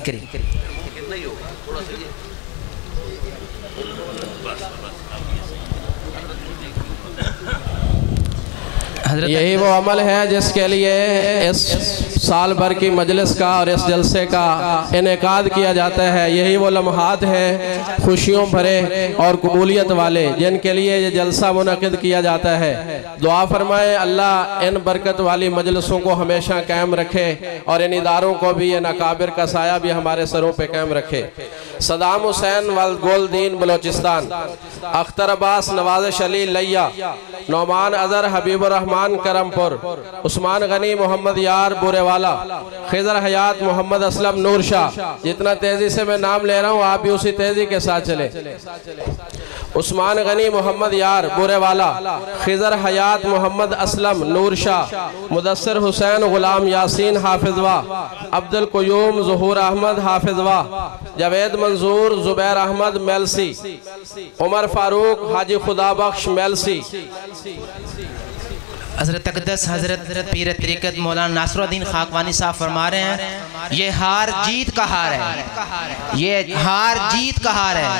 कितना ही होगा, थोड़ा सा यही वो अमल है जिसके लिए इस साल भर की मजलिस का और इस जलसे का इनेकाद किया जाता है। यही वो लम्हात हैं खुशियों भरे और कबूलियत वाले जिनके लिए ये जलसा मुनक़िद किया जाता है। दुआ फरमाए अल्लाह इन बरकत वाली मजलिसों को हमेशा कायम रखे और इन इदारों को भी, इन अकाबिर का साया भी हमारे सरों पे कायम रखे। सदाम हुसैन वल गोलदीन बलोचिस्तान, अख्तर अब्बास नवाज़िश अली लैया, नौमान अजहर हबीबुर रहमान करमपुर, उस्मान गनी मोहम्मद यार बुरेवाला, खिजर हयात मोहम्मद असलम नूर शाह। जितना तेजी से मैं नाम ले रहा हूँ आप भी उसी तेजी के साथ चले। उस्मान गनी मोहम्मद यार बुरेवाला, खिजर हयात मोहम्मद असलम नूर शाह, मुदस्सिर हुसैन गुलाम यासीन हाफिजवा, अब्दुल क़य्यूम ज़हूर अहमद हाफिजवा, जावेद मंजूर जुबैर अहमद मेलसी, उमर फारूक हाजी खुदा बख्श मेलसी। हज़रत अक़दस हज़रत पीर तरीक़त मौलाना नासरुद्दीन खाकवानी साहब फरमा रहे हैं, ये हार जीत का हार है, ये हार जीत का हार है,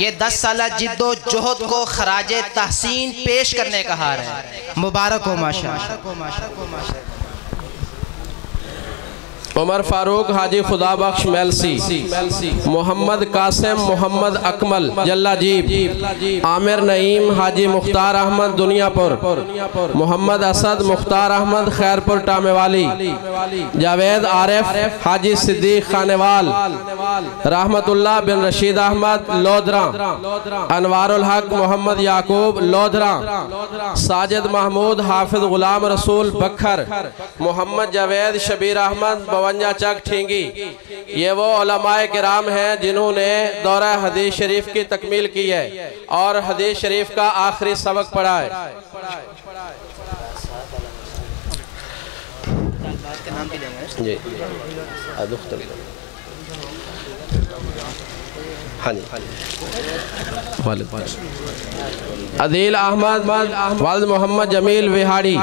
ये 10 साल जिद्दोजहद को खराजे तहसीन पेश करने का हार है। मुबारक हो माशाअल्लाह। उमर फारूक हाजी खुदा बख्श मेलसी, मोहम्मद कासिम मोहम्मद अकमल जल्लाजीब, आमिर नईम हाजी मुख्तार अहमद दुनियापुर, मोहम्मद असद मुख्तार अहमद खैरपुर टामेवाली, जावेद आरिफ हाजी सिद्दीक खानेवाल, रहमतुल्लाह बिन रशीद अहमद लोधरा, अनवारुल हक मोहम्मद याकूब लोधरा, साजिद महमूद हाफिज गुलाम रसूल बखर, मोहम्मद जावेद शबीर अहमद बवंजा चक ठींगी। ये वो उलमाए किराम हैं जिन्होंने दौरा हदीस शरीफ की तकमील की है और हदीस शरीफ का आखिरी सबक पढ़ा है। जी हाँ जी अदील अहमद वालिद मोहम्मद जमील विहाड़ी।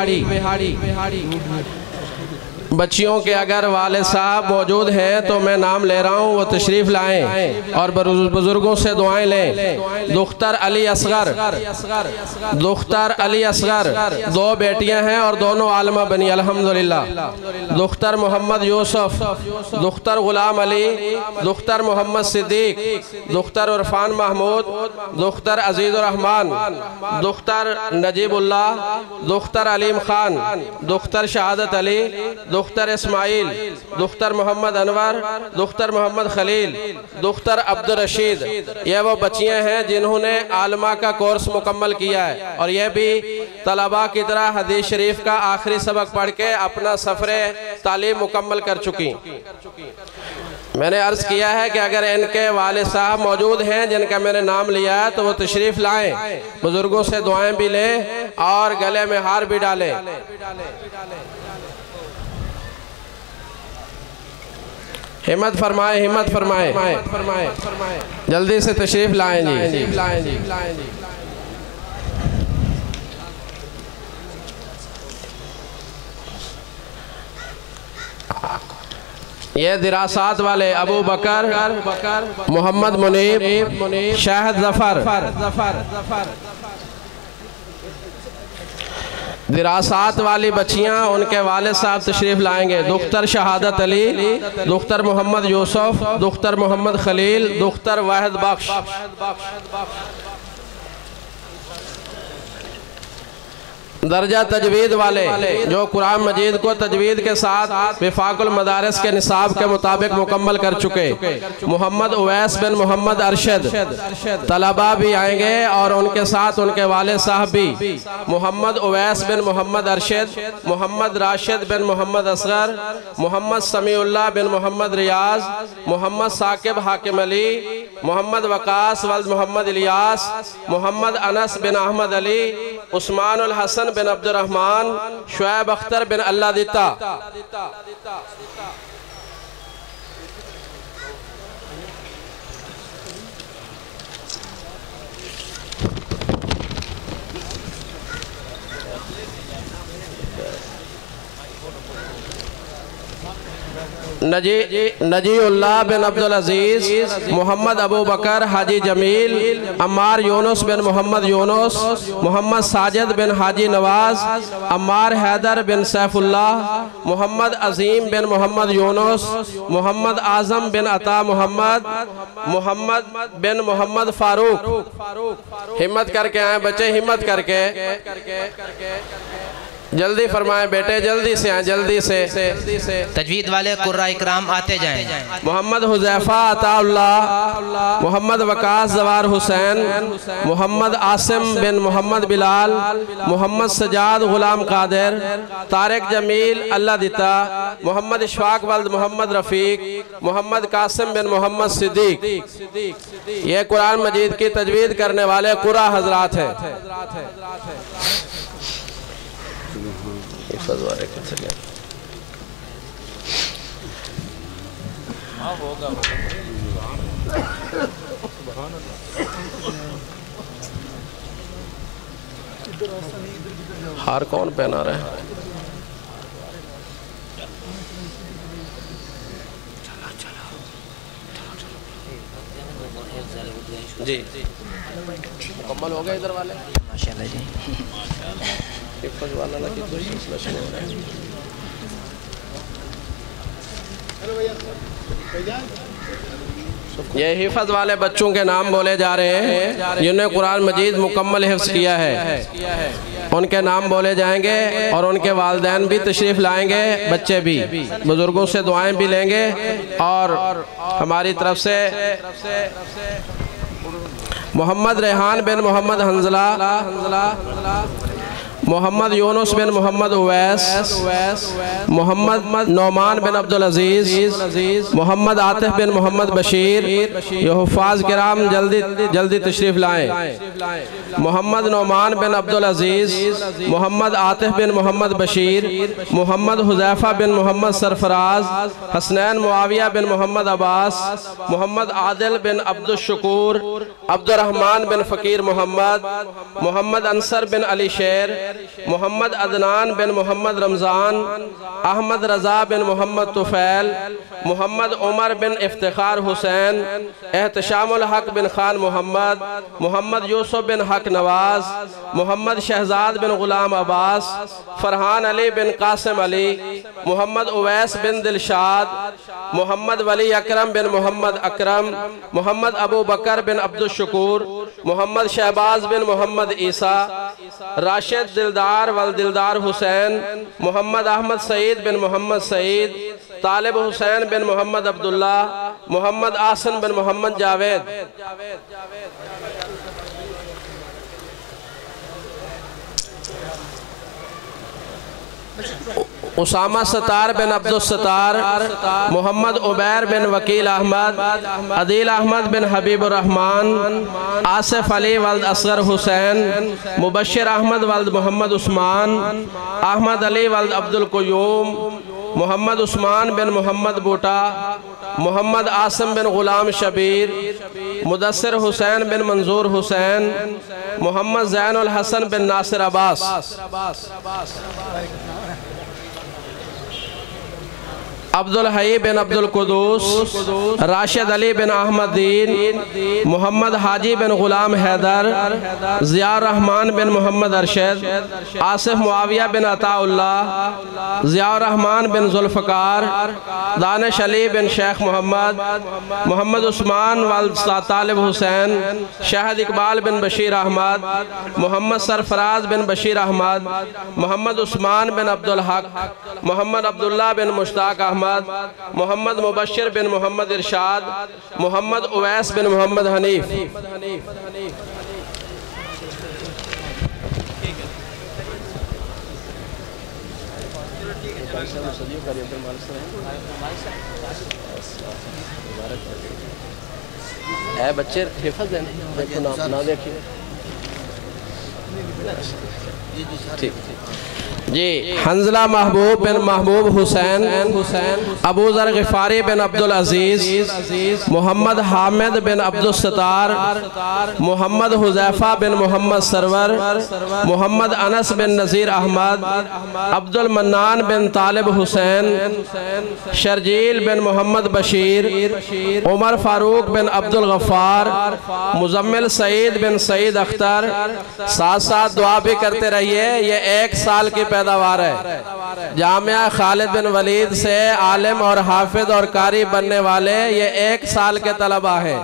बच्चियों के अगर वाले साहब मौजूद हैं तो मैं नाम ले रहा हूँ, वो तशरीफ़ लाएं और बुजुर्गों से दुआएं लें। दुख्तर अली असगर, दुख्तर अली असगर, 2 बेटियां हैं और दोनों आलमा बनी अल्हम्दुलिल्लाह। दुख्तर मोहम्मद यूसुफ, दुख्तर गुलाम अली, दुख्तर मोहम्मद सिद्दीक, दुख्तर इरफान महमूद, दुख्तर अजीज़ुर रहमान, दुख्तर नजीबुल्लाह, दुख्तर अलीम खान, दुख्तर शहादत अली, दुख्तर इस्माइल, दुख्तर मोहम्मद अनवर, दुख्तर मोहम्मद खलील, दुख्तर अब्दुल रशीद। ये वो बच्चियां हैं जिन्होंने आलमा का कोर्स मुकम्मल किया है और यह भी तलबा की तरह हदीस शरीफ का आखिरी सबक पढ़ के अपना सफ़रे तालीम मुकम्मल कर चुकी। मैंने अर्ज़ किया है कि अगर इनके वाले साहब मौजूद हैं जिनका मैंने नाम लिया है तो वो तशरीफ़ लाएं, बुजुर्गों से दुआएं भी लें और गले में हार भी डालें। हिम्मत फरमाए, हिम्मत फरमाए, जल्दी से तशरीफ लाएं जी। ये दिरासात वाले अबू बकर मोहम्मद मुनीब शाहिद जफर। दिरासात वाली बच्चियां उनके वालिद साहब तशरीफ़ लाएंगे। दुख्तर शहादत अली, दुख्तर मोहम्मद यूसुफ, दुख्तर मोहम्मद खलील, दुख्तर वाहिद बख्श। दर्जा तजवीद वाले जो कुरान मजीद को तजवीद के साथ विफाकुल मदारिस के निसाब के मुताबिक मुकम्मल कर चुके मोहम्मद उवैस बिन मोहम्मद अरशद तलबा भी आएंगे और उनके साथ उनके वाले साहब भी। मोहम्मद उवैस बिन मोहम्मद अरशद, मोहम्मद राशिद बिन मोहम्मद असगर, मोहम्मद समीउल्लाह बिन मोहम्मद रियाज, मोहम्मद साकिब हाकिम अली, मोहम्मद वकास वल्द मोहम्मद इलियास, मोहम्मद अनस बिन अहमद अली, उस्मानुल हसन बिन अब्दुर रहमान, शुएब अख्तर बिन अल्लाह दिता। नजीउल्लाह बिन अब्दुल अजीज, मोहम्मद अबू बकर हाजी जमील, अम्मार यूनुस बिन मोहम्मद यूनुस, मोहम्मद साजिद बिन हाजी नवाज, अम्मार हैदर बिन सैफुल्लाह, मोहम्मद अजीम बिन मोहम्मद यूनुस, मोहम्मद आजम बिन अता मोहम्मद बिन मोहम्मद फारूक। हिम्मत करके आए बच्चे, हिम्मत करके, जल्दी फरमाएं बेटे, जल्दी से आए, जल्दी से। तजवीद वाले कुर्रा इकराम आते जाएं। मोहम्मद हुज़ैफा अताउल्लाह, मोहम्मद वकास जवार हुसैन, मोहम्मद आसिम बिन मोहम्मद बिलाल, मोहम्मद सजाद गुलाम कादिर, तारिक जमील अल्लाह दिता, मोहम्मद इशफाक वल्द मोहम्मद रफ़ीक, मोहम्मद कासिम बिन मोहम्मद सिद्दीक। ये कुरान मजीद की तजवीद करने वाले कुर्रा हजरात हैं। हार कौन पहना रहा है? जी मुकम्मल हो गए इधर वाले माशाल्लाह जी। वाला की तो सिलसिला शुरू हो रहा है। ये हिफ़्ज़ वाले बच्चों के नाम बोले जा रहे हैं जिन्होंने कुरान मजीद मुकम्मल हिफ़्ज़ किया है। उनके नाम बोले जाएंगे और उनके वालिदैन भी तशरीफ़ लाएंगे, बच्चे भी, बुज़ुर्गों से दुआएं भी लेंगे और हमारी तरफ से मोहम्मद रेहान बिन मोहम्मद हंजला, मोहम्मद यूनुस बिन मोहम्मद उवैस, मोहम्मद नौमान बिन अब्दुल अजीज़, मोहम्मद आतिफ बिन मोहम्मद बशीर। ये हुफ़ाज़ किराम जल्दी तशरीफ़ लाएँ। मोहम्मद नौमान बिन अब्दुल अजीज़, मोहम्मद आतिफ बिन मोहम्मद बशीर, मोहम्मद हुज़ैफ़ा बिन मोहम्मद सरफराज, हसनैन मुआविया बिन मोहम्मद अब्बास, मोहम्मद आदिल बिन अब्दुल शकूर, अब्दुर्रहमान बिन फ़कीर मोहम्मद, मोहम्मद अंसर बिन अली शेर, मोहम्मद अदनान बिन मोहम्मद रमज़ान, अहमद रज़ा बिन मोहम्मद तुफ़ैल, मोहम्मद उमर बिन इफ्तिखार हुसैन, एहतशामुल हक बिन खान मोहम्मद, मोहम्मद यूसुफ बिन हक नवाज, मोहम्मद शहजाद बिन गुलाम अब्बास, फरहान अली बिन कासिम अली, मोहम्मद उवैस बिन दिलशाद, मोहम्मद वली अकरम बिन मोहम्मद अकरम, मोहम्मद अबू बकर बिन अब्दुल शकूर, मोहम्मद शहबाज बिन मोहम्मद ईसा, राशिद दिलदार वल दिलदार हुसैन, मोहम्मद अहमद सईद बिन मोहम्मद सईद, तालिब हुसैन बिन मोहम्मद अब्दुल्ला, मोहम्मद आसन बिन मोहम्मद जावेद। उसामा सतार बिन अब्दुल सतार, मोहम्मद उबैर बिन वकील अहमद, अदील अहमद बिन हबीबुर रहमान, आसिफ अली वल्द असगर हुसैन, मुबशिर अहमद वल्द मोहम्मद उस्मान, अहमद अली वल्द अब्दुल क़य्यूम, मोहम्मद उस्मान बिन मोहम्मद बूटा, मोहम्मद आसिम बिन गुलाम शबीर, मुदस्सिर हुसैन बिन मंजूर हुसैन, मोहम्मद ज़ैनुल हसन बिन नासिर अब्बास, अब्दुल हई बिन अब्दुल कुदूस, राशिद अली बिन अहमद दीन, मोहम्मद हाजी बिन गुलाम हैदर, ज़िया रहमान बिन मोहम्मद अरशद, आसिफ मुआविया बिन अताउल्लाह, ज़िया रहमान बिन जुल्फ़कार, दानिश अली बिन शेख मोहम्मद, मोहम्मद उस्मान वल तालिब हुसैन, शाहिद इकबाल बिन बशीर अहमद, मोहम्मद सरफराज बिन बशीर अहमद, मोहम्मद उस्मान बिन अब्दुल हक, मोहम्मद अब्दुल्ला बिन मुश्ताक अहमद, मोहम्मद मुबशिर बिन मोहम्मद इरशाद, मोहम्मद उवैस बिन मोहम्मद हनीफ। है बच्चे हिफाज़त है, देखो ना देखिए, ठीक। जी हंजला महबूब बिन महबूब हुसैन अबू ज़र ग़िफ़ारी बिन अब्दुल अज़ीज़ मोहम्मद हामिद बिन अब्दुल सत्तार मोहम्मद हुज़ैफ़ा बिन मोहम्मद सरवर मोहम्मद अनस बिन नज़ीर अहमद अब्दुल मन्नान बिन तालिब हुसैन शर्जील बिन मोहम्मद बशीर उमर फ़ारूक बिन अब्दुल गफ़ार मुज़म्मिल सईद बिन सईद अख्तर। साथ साथ दुआ भी करते रहिए। ये 1 साल की पैदावार है। जामिया खालिद बिन वलीद से आलिम और हाफिज और कारी बनने वाले ये 1 साल के तलबा हैं।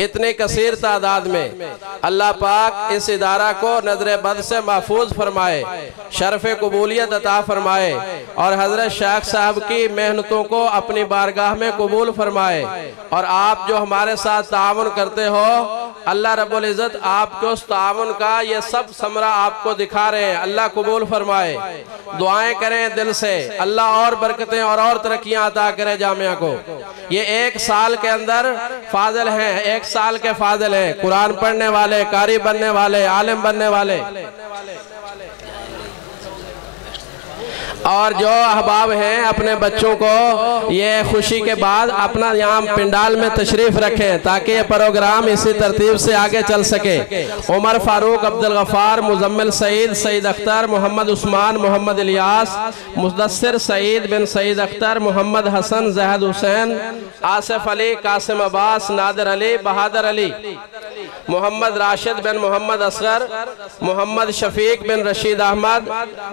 इतनी कसीर तादाद में अल्लाह पाक इस इदारा को नजर बद से महफूज फरमाए, शरफ कबूलियत अता फरमाए और हजरत शेख साहब की मेहनतों को अपनी बारगाह में कबूल फरमाए। और आप जो हमारे साथ ताउन करते हो, अल्लाह रब्बुल इज़्ज़त आपके उस ताउन का ये सब समरा आपको दिखा रहे हैं। अल्लाह कबूल फरमाए। दुआएं करें दिल से, अल्लाह और बरकतें और तरक्कियां अता करे जामिया को। ये 1 साल के अंदर फाजिल हैं, 1 साल के फाजिल हैं, कुरान पढ़ने वाले, कारी बनने वाले, आलिम बनने वाले। और जो अहबाब हैं अपने बच्चों को ये खुशी के बाद अपना यहाँ पिंडाल में तशरीफ रखें ताकि ये प्रोग्राम इसी तरतीब से आगे चल सके। उमर फारूक, अब्दुल गफ़ार, मुज़म्मिल सईद, सईद अख्तर, मोहम्मद उस्मान, मोहम्मद इलियास, मुदस्सिर सईद बिन सईद अख्तर, मोहम्मद हसन, जहद हुसैन, आसिफ अली, कासिम अब्बास, नादिर अली, बहादुर अली, मोहम्मद राशिद बिन मोहम्मद असगर, मोहम्मद शफीक बिन रशीद अहमद,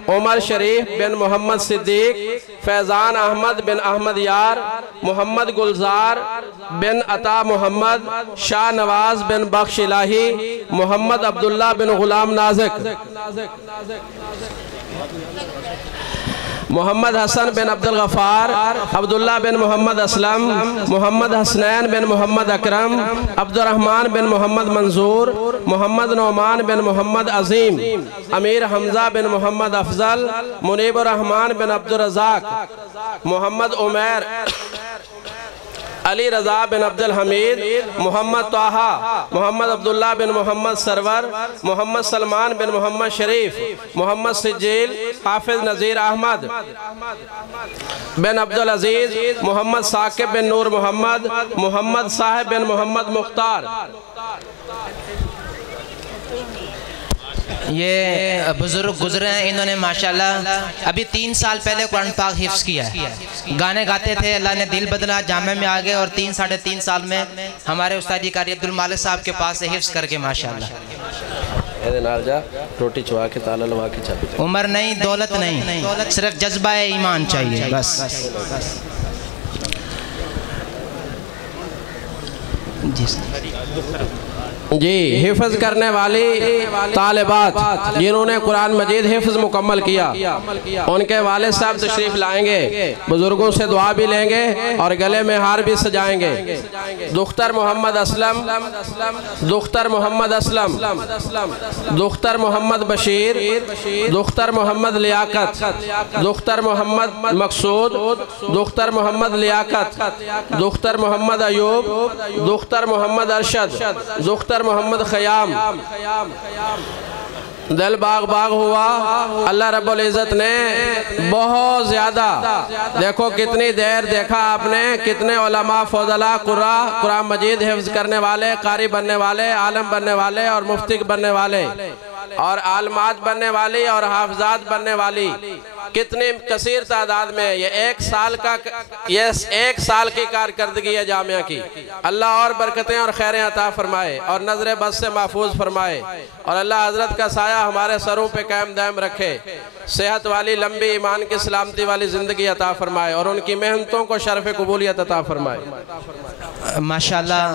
उमर शरीफ बिन मोहम्मद सिद्दीक, फैज़ान अहमद बिन अहमद यार, मोहम्मद गुलजार बिन अता मोहम्मद, शाह नवाज बिन बख्श इलाही, मोहम्मद अब्दुल्ला बिन गुलाम नाजिक, मोहम्मद हसन बिन अब्दुल गफ़ार, अब्दुल्ला बिन मोहम्मद असलम, मोहम्मद हसनैन बिन मोहम्मद अकरम, अब्दुर्रहमान बिन मोहम्मद मंजूर, मोहम्मद नौमान बिन मोहम्मद अजीम, अमीर हमजा बिन मोहम्मद अफजल, मुनीब रहमान बिन अब्दुल रज़ाक, मोहम्मद उमैर, अली रज़ा बिन अब्दुल हमीद, मोहम्मद ताहा, मोहम्मद अब्दुल्ला बिन मोहम्मद सरवर, मोहम्मद सलमान बिन मोहम्मद शरीफ, मोहम्मद सिज्जील, हाफिज नज़ीर अहमद बिन अब्दुल अजीज़, मोहम्मद साकिब बिन नूर मोहम्मद, मोहम्मद साहिब बिन मोहम्मद मुख्तार। ये बुजुर्ग गुजरे हैं, इन्होंने माशाल्लाह अभी 3 साल पहले कुरान पाक हिफ्ज़ किया है। गाने गाते थे, अल्लाह ने दिल बदला, जामे में आ गए और 3 साढ़े 3 साल में हमारे उस्ताद जी कारी अब्दुल मालिक साहब के पास से हिफ्ज़ करके माशाल्लाह। रोटी चुवा के ताला लगा के चाबी। उम्र नहीं, दौलत नहीं, सिर्फ जज्बा ईमान चाहिए बस। जी हिफ्ज़ करने वाली तालिबात जिन्होंने कुरान मजीद हिफ्ज़ मुकम्मल किया, उनके वालिद साहब तशरीफ़ लाएंगे, बुज़ुर्गों से दुआ भी लेंगे और गले में हार भी सजाएंगे। दुख्तर मोहम्मद असलम, दुख्तर मोहम्मद असलम, दुख्तर मोहम्मद बशीर, दुख्तर मोहम्मद लियाकत, दुख्तर मोहम्मद मकसूद, दुख्तर मोहम्मद लियाकत, दुख्तर मोहम्मद अयूब, दुख्तर मोहम्मद अरशद, दुख्तर मोहम्मद खयाम। दिल बाग बाग हुआ। अल्लाह रब्बुल इज़्ज़त ने बहुत ज़्यादा, देखो कितनी देर देखा आपने, कितने उलमा फौजला कुरान मजीद हिफ्ज़ करने वाले, कारी बनने वाले, आलम बनने वाले और मुफ्ती बनने वाले और आलमात बनने वाली और हाफिजात बनने वाली, कितनी कसीर तादाद में ये 1 साल का, ये 1 साल की कारकर्दगी है जामिया की। अल्लाह और बरकतें और खैरें अता फरमाए और नजर बस से महफूज फरमाए और अल्लाह हजरत का साया हमारे सरों पे कायम दायम रखे, सेहत वाली लंबी ईमान की सलामती वाली ज़िंदगी अता फरमाए और उनकी मेहनतों को शरफ़ कबूलियत अता फरमाए। माशाल्लाह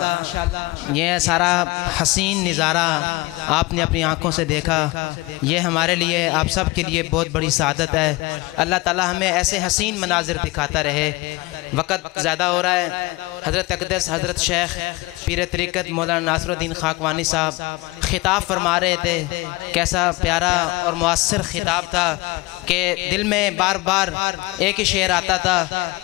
ये सारा हसीन नज़ारा आपने अपनी आँखों से देखा, ये हमारे लिए, आप सब के लिए बहुत बड़ी सआदत है। अल्लाह ताला हमें ऐसे हसीन मनाजिर दिखाता रहे। वक़्त ज़्यादा हो रहा है। हज़रत अक़दस हज़रत शेख पीर तरीक़त मौलाना नासरुद्दीन खाकवानी साहब खिताब फरमा रहे थे, कैसा प्यारा और मुअस्सिर खिताब था। कि दिल में बार बार एक ही शेर आता था,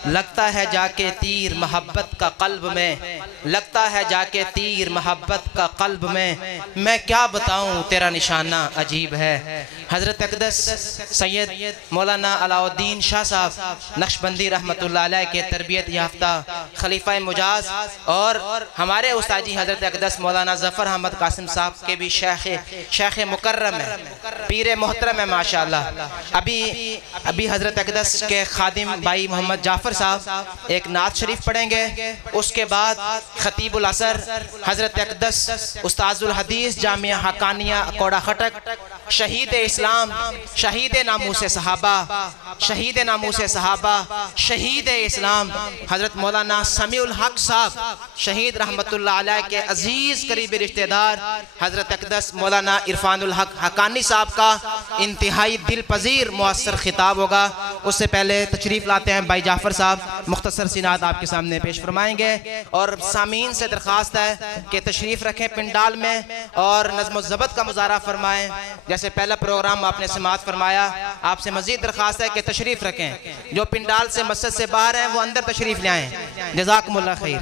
लगता है जाके तीर मोहब्बत का कल्ब में, लगता है जाके तीर मोहब्बत का कल्ब में, मैं क्या बताऊं तेरा निशाना अजीब है। हज़रत अक़दस सैयद मौलाना अलाउद्दीन शाह साहब नक्शबंदी रहमतुल्लाह अलैह के तरबियत याफ्ता खलीफा मुजाज और हमारे उस्ताद जी हज़रत अक़दस मौलाना ज़फ़र अहमद कासिम साहब के भी शेख मुकर्रम है, पीर मोहतरम है माशाअल्लाह। अभी हज़रत अक़दस के खादिम भाई मोहम्मद जाफ़र साहब एक नात शरीफ पढ़ेंगे। उसके बाद खतीबुल असर हज़रत अक़दस उस्ताजुल हदीस जामिया हक़ानिया कोड़ा खटक, शहीद इस्लाम, शहीद नामूसे सहाबा, शहीद नामूसे सहाबा, शहीद इस्लाम हज़रत मौलाना समीउल हक साहब शहीद रहमतुल्लाह अलैह के अजीज़ करीबी रिश्तेदार हज़रत अक़दस मौलाना इरफानुल हक हक़ानी साहब का इंतहाई दिल पजीर मुअस्सर खिताब होगा। उससे पहले तशरीफ़ लाते हैं भाई जाफ़र साहब, मुख्तसर सी नात आपके सामने पेश फरमाएंगे और सामीन से दरख्वास्त है कि तशरीफ़ रखें पिंडाल में और नज़्म ज़बत का मुज़ाहरा फरमाएँ। जैसे पहला प्रोग्राम आपने समाअत फरमाया, आपसे मज़ीद दरख्वास्त है कि तशरीफ़ रखें। जो पिंडाल से मस्जिद से बाहर हैं वो अंदर तशरीफ़ ले आएँ। जज़ाकुमुल्लाह खैर।